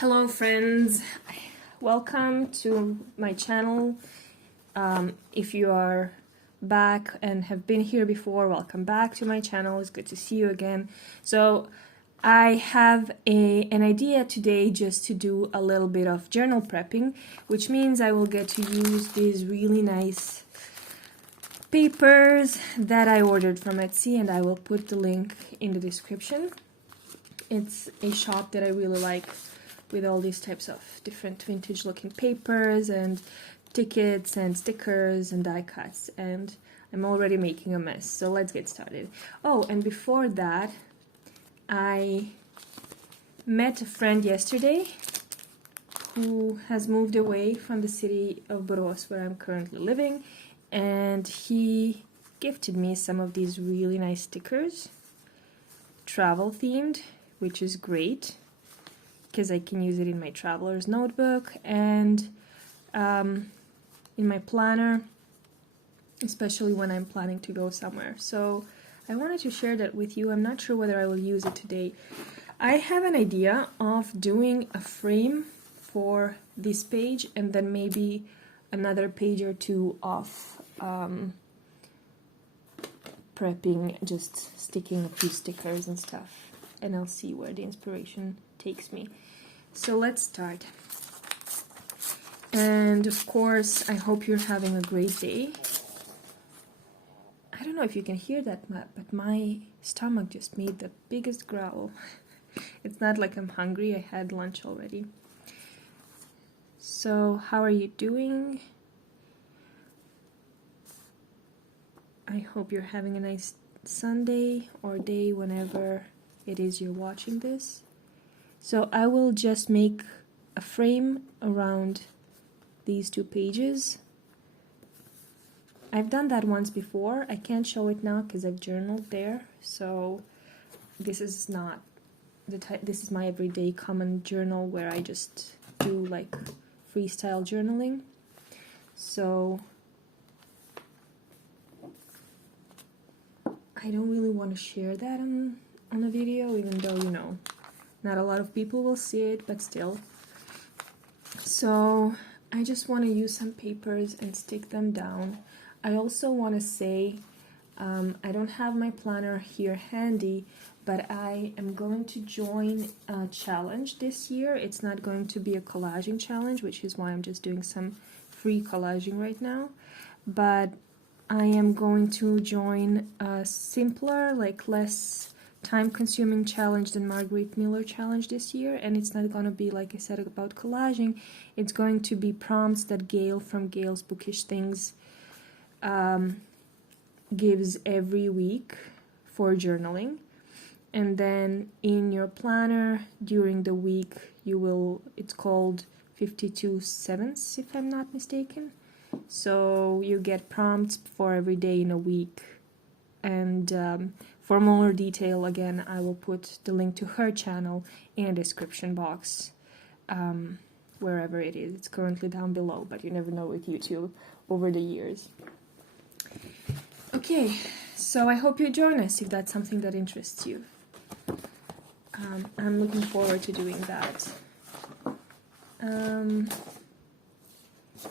Hello friends, welcome to my channel. If you are back and have been here before, welcome back to my channel. It's good to see you again. So I have an idea today just to do a little bit of journal prepping, which means I will get to use these really nice papers that I ordered from Etsy, and I will put the link in the description. It's a shop that I really like, with all these types of different vintage looking papers and tickets and stickers and die cuts, and I'm already making a mess, so let's get started. Oh, and before that, I met a friend yesterday who has moved away from the city of Borås where I'm currently living, and he gifted me some of these really nice stickers, travel themed, which is great because I can use it in my traveler's notebook and in my planner, especially when I'm planning to go somewhere. So I wanted to share that with you. I'm not sure whether I will use it today. I have an idea of doing a frame for this page and then maybe another page or two of prepping, just sticking a few stickers and stuff, and I'll see where the inspiration takes me. So let's start. And of course, I hope you're having a great day. I don't know if you can hear that, but my stomach just made the biggest growl. It's not like I'm hungry, I had lunch already. So how are you doing? I hope you're having a nice Sunday or day whenever it is you're watching this. So I will just make a frame around these two pages. I've done that once before. I can't show it now because I've journaled there. So this is not the type. This is my everyday common journal where I just do like freestyle journaling. So I don't really want to share that on a video, even though, you know, not a lot of people will see it, but still. So I just want to use some papers and stick them down. I also want to say, I don't have my planner here handy, but I am going to join a challenge this year. It's not going to be a collaging challenge, which is why I'm just doing some free collaging right now. But I am going to join a simpler, like less time-consuming challenge than Margaret Miller challenge this year, and it's not going to be, like I said, about collaging. It's going to be prompts that Gail from Gail's Bookish Things gives every week for journaling, and then in your planner during the week you will, it's called 52/7 if I'm not mistaken, so you get prompts for every day in a week. And for more detail, again, I will put the link to her channel in the description box, wherever it is. It's currently down below, but you never know with YouTube over the years. Okay, so I hope you join us if that's something that interests you. I'm looking forward to doing that.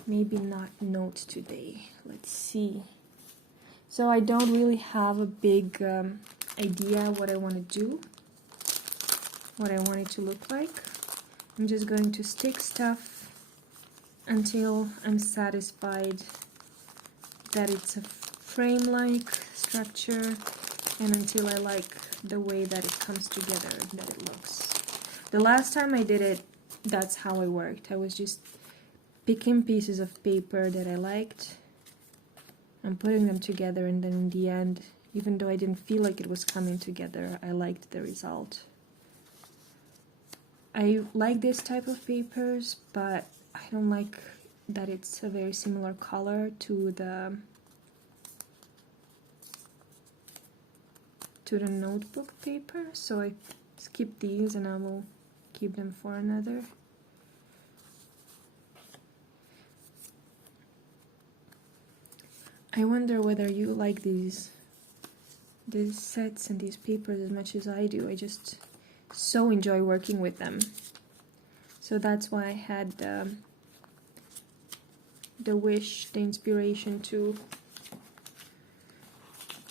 Maybe not notes today. Let's see. So I don't really have a big idea what I want to do, what I want it to look like. I'm just going to stick stuff until I'm satisfied that it's a frame-like structure, and until I like the way that it comes together, that it looks. The last time I did it, that's how I worked. I was just picking pieces of paper that I liked and putting them together, and then in the end, even though I didn't feel like it was coming together, I liked the result. I like this type of papers, but I don't like that it's a very similar color to the notebook paper, so I skip these and I will keep them for another. I wonder whether you like these sets and these papers as much as I do. I just so enjoy working with them. So that's why I had the wish, the inspiration to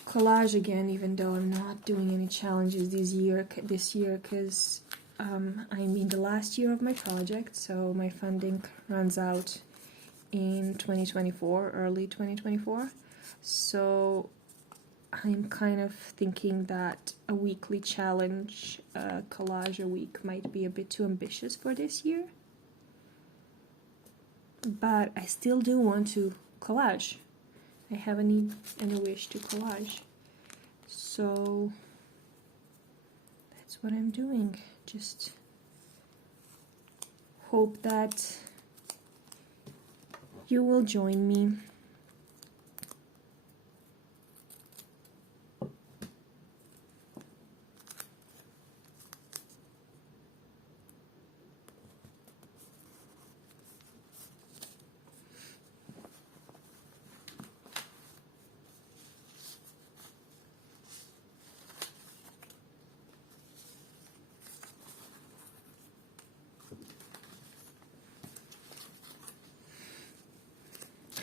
collage again, even though I'm not doing any challenges this year because I'm in the last year of my project, so my funding runs out in 2024, early 2024. So I'm kind of thinking that a weekly challenge, collage a week, might be a bit too ambitious for this year. But I still do want to collage. I have a need and a wish to collage. So that's what I'm doing. Just hope that you will join me.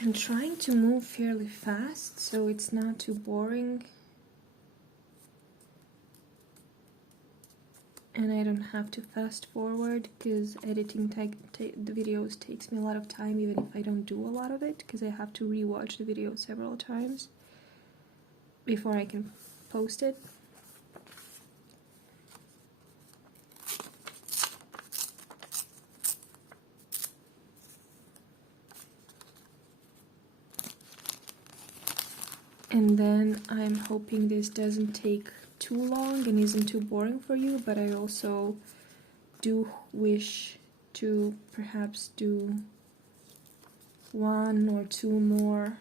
I'm trying to move fairly fast so it's not too boring and I don't have to fast forward, because editing the videos takes me a lot of time, even if I don't do a lot of it, because I have to rewatch the video several times before I can post it. And then I'm hoping this doesn't take too long and isn't too boring for you, but I also do wish to perhaps do 1 or 2 more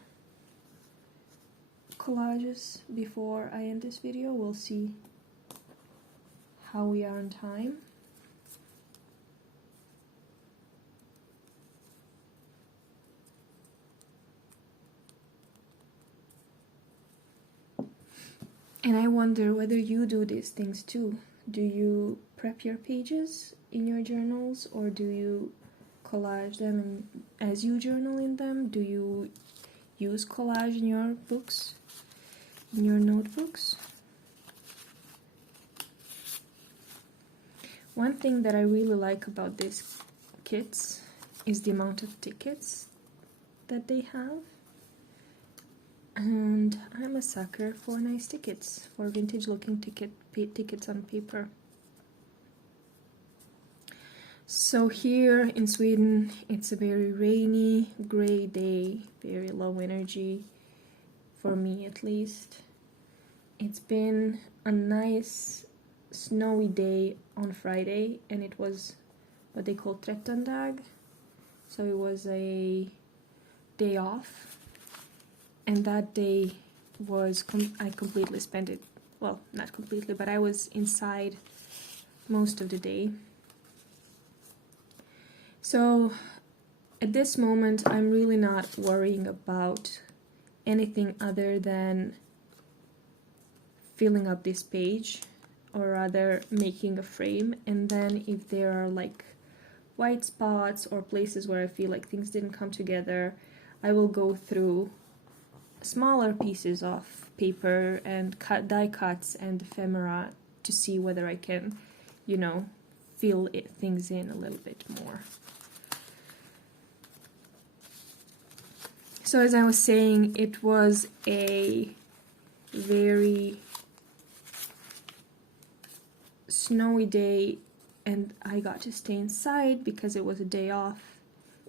collages before I end this video. We'll see how we are on time. And I wonder whether you do these things too. Do you prep your pages in your journals, or do you collage them as you journal in them? Do you use collage in your books, in your notebooks? One thing that I really like about these kits is the amount of tickets that they have. And I'm a sucker for nice tickets, for vintage looking tickets on paper. So here in Sweden it's a very rainy, gray day, very low energy, for me at least. It's been a nice snowy day on Friday, and it was what they call 13-dag, so it was a day off. And that day was, I completely spent it, well, not completely, but I was inside most of the day. So at this moment, I'm really not worrying about anything other than filling up this page, or rather making a frame. And then if there are like white spots or places where I feel like things didn't come together, I will go through smaller pieces of paper and die cuts and ephemera to see whether I can, you know, fill things in a little bit more. So as I was saying, it was a very snowy day, and I got to stay inside because it was a day off,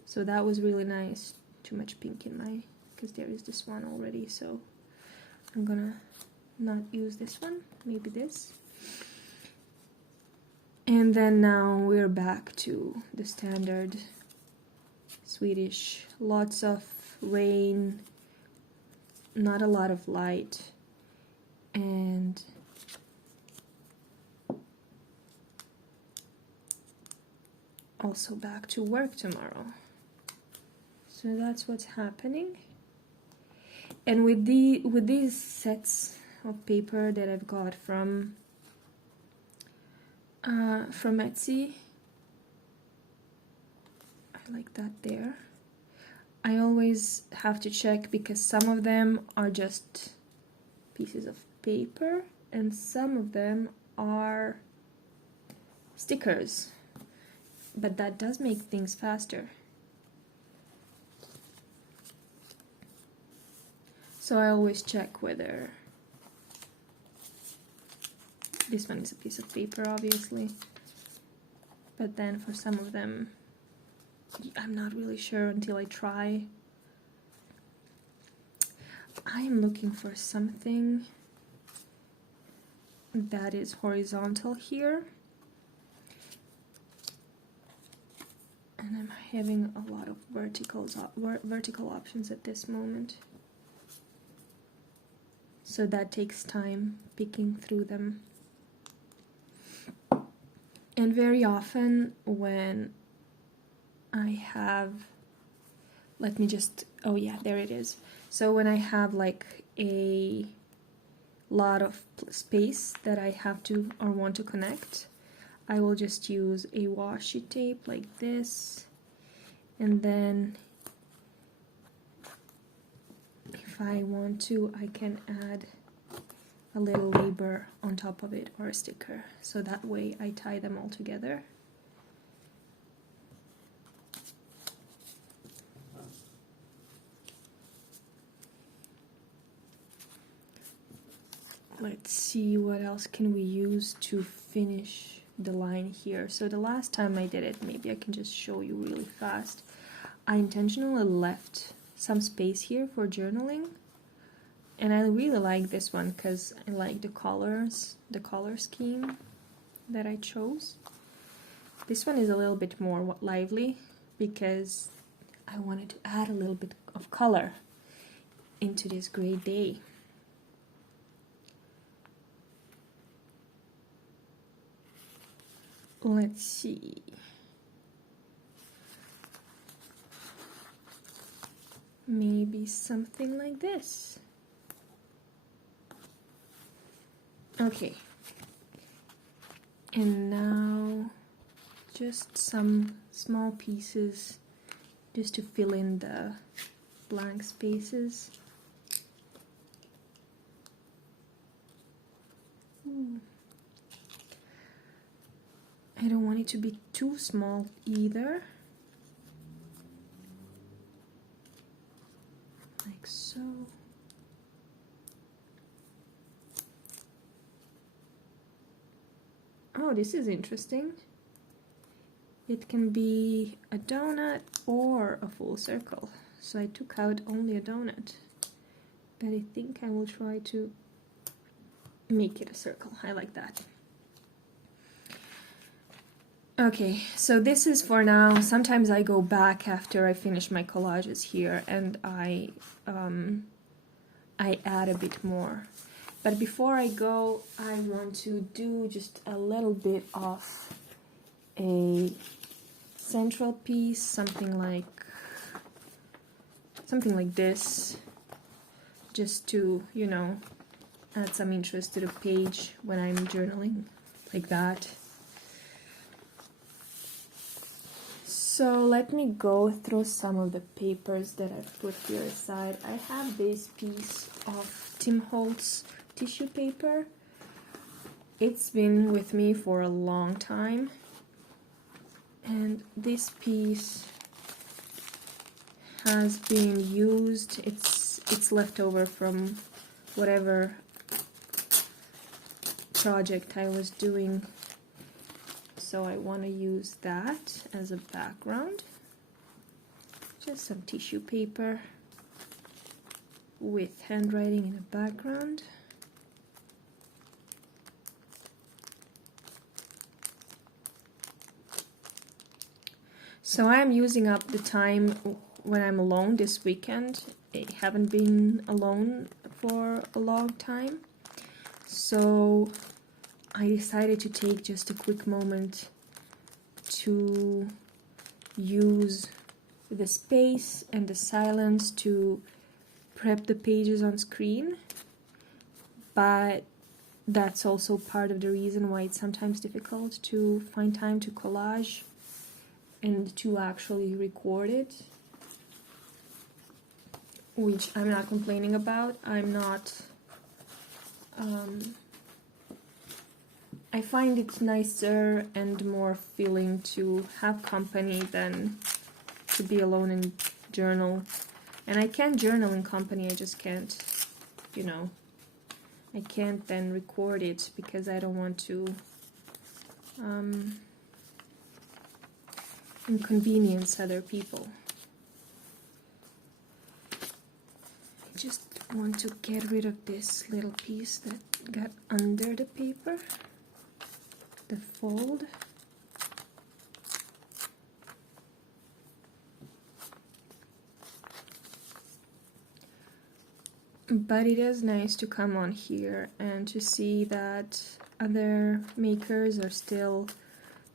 so that was really nice. Too much pink in my, because there is this one already, so I'm gonna not use this one, maybe this. And then now we're back to the standard Swedish, lots of rain, not a lot of light, and also back to work tomorrow. So that's what's happening. And with these sets of paper that I've got from Etsy, I like that there. I always have to check because some of them are just pieces of paper and some of them are stickers, but that does make things faster. So I always check whether this one is a piece of paper, obviously, but then for some of them I'm not really sure until I try. I am looking for something that is horizontal here, and I'm having a lot of vertical options at this moment, so that takes time picking through them. And very often when I have, let me just, oh yeah, there it is. So when I have like a lot of space that I have to or want to connect, I will just use a washi tape like this, and then if I want to, I can add a little label on top of it or a sticker, so that way I tie them all together. Let's see what else can we use to finish the line here. So the last time I did it, maybe I can just show you really fast. I intentionally left some space here for journaling, and I really like this one because I like the colors, the color scheme that I chose. This one is a little bit more lively because I wanted to add a little bit of color into this gray day. Let's see. Maybe something like this. Okay. And now just some small pieces just to fill in the blank spaces. I don't want it to be too small either. Like so. Oh, this is interesting. It can be a donut or a full circle. So I took out only a donut, but I think I will try to make it a circle. I like that. Okay, so this is for now. Sometimes I go back after I finish my collages here and I add a bit more. But before I go, I want to do just a little bit of a central piece, something like this, just to, you know, add some interest to the page when I'm journaling like that. So let me go through some of the papers that I've put here aside. I have this piece of Tim Holtz tissue paper. It's been with me for a long time, and this piece has been used. It's left over from whatever project I was doing, so I want to use that as a background. Just some tissue paper with handwriting in the background. So I'm using up the time when I'm alone this weekend. I haven't been alone for a long time, so I decided to take just a quick moment to use the space and the silence to prep the pages on screen, but that's also part of the reason why it's sometimes difficult to find time to collage and to actually record it, which I'm not complaining about. I find it nicer and more filling to have company than to be alone and journal. And I can journal in company, I just can't, you know, I can't then record it because I don't want to inconvenience other people. I just want to get rid of this little piece that got under the paper, the fold. But it is nice to come on here and to see that other makers are still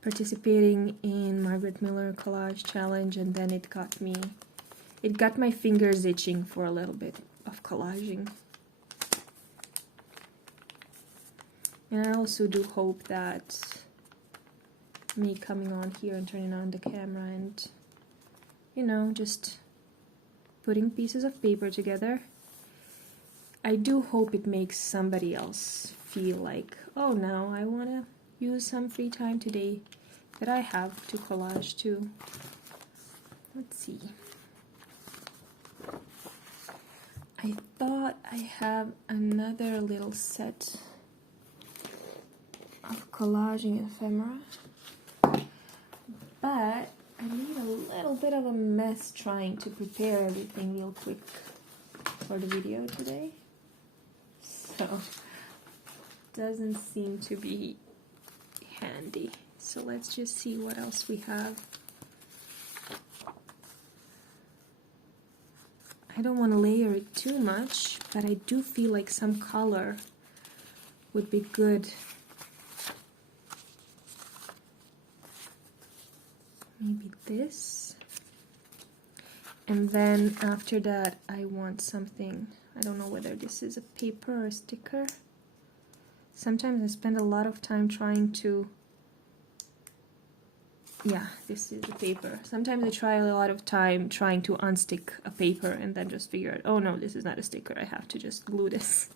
participating in Margaret Miller Collage Challenge, and then it got my fingers itching for a little bit of collaging. And I also do hope that me coming on here and turning on the camera and, you know, just putting pieces of paper together, I do hope it makes somebody else feel like, oh, now I want to use some free time today that I have to collage too. Let's see. I thought I have another little set of collaging ephemera, but I made a little bit of a mess trying to prepare everything real quick for the video today. So, doesn't seem to be handy. So let's just see what else we have. I don't want to layer it too much, but I do feel like some color would be good. Maybe this. And then after that I want something, I don't know whether this is a paper or a sticker. Sometimes I spend a lot of time trying to, yeah, this is a paper. Sometimes I try a lot of time trying to unstick a paper and then just figure out, oh no, this is not a sticker, I have to just glue this.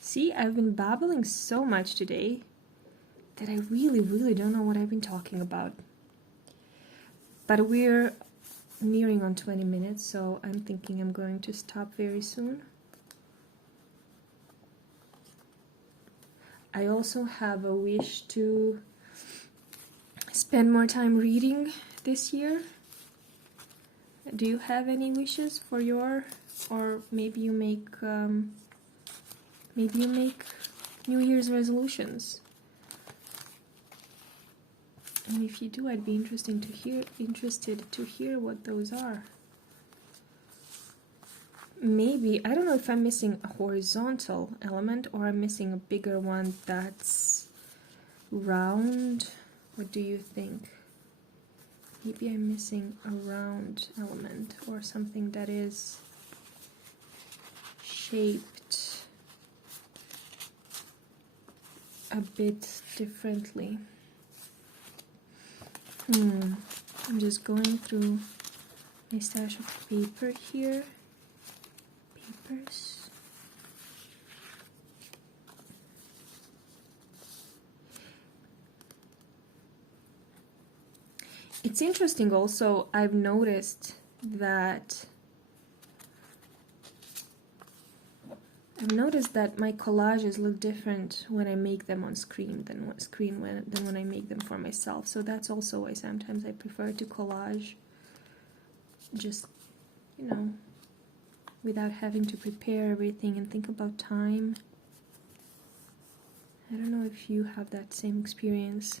See, I've been babbling so much today that I really don't know what I've been talking about. But we're nearing on 20 minutes, so I'm thinking I'm going to stop very soon. I also have a wish to spend more time reading this year. Do you have any wishes for your, or maybe you make New Year's resolutions? And if you do, I'd be interested to hear what those are. Maybe, I don't know if I'm missing a horizontal element or I'm missing a bigger one that's round. What do you think? Maybe I'm missing a round element or something that is shaped a bit differently. I'm just going through my stash of paper here. Papers. It's interesting also, I've noticed that my collages look different when I make them on screen than when I make them for myself. So that's also why sometimes I prefer to collage just, you know, without having to prepare everything and think about time. I don't know if you have that same experience.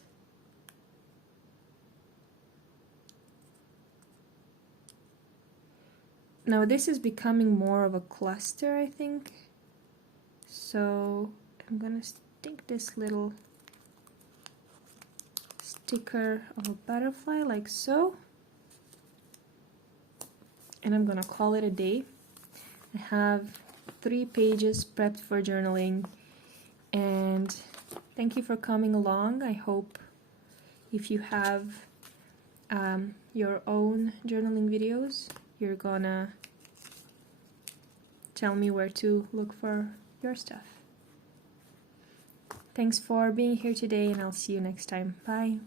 Now this is becoming more of a cluster, I think. So I'm gonna stick this little sticker of a butterfly like so. And I'm gonna call it a day. I have 3 pages prepped for journaling, And thank you for coming along. I hope if you have your own journaling videos, you're gonna tell me where to look for your stuff. Thanks for being here today, and I'll see you next time. Bye.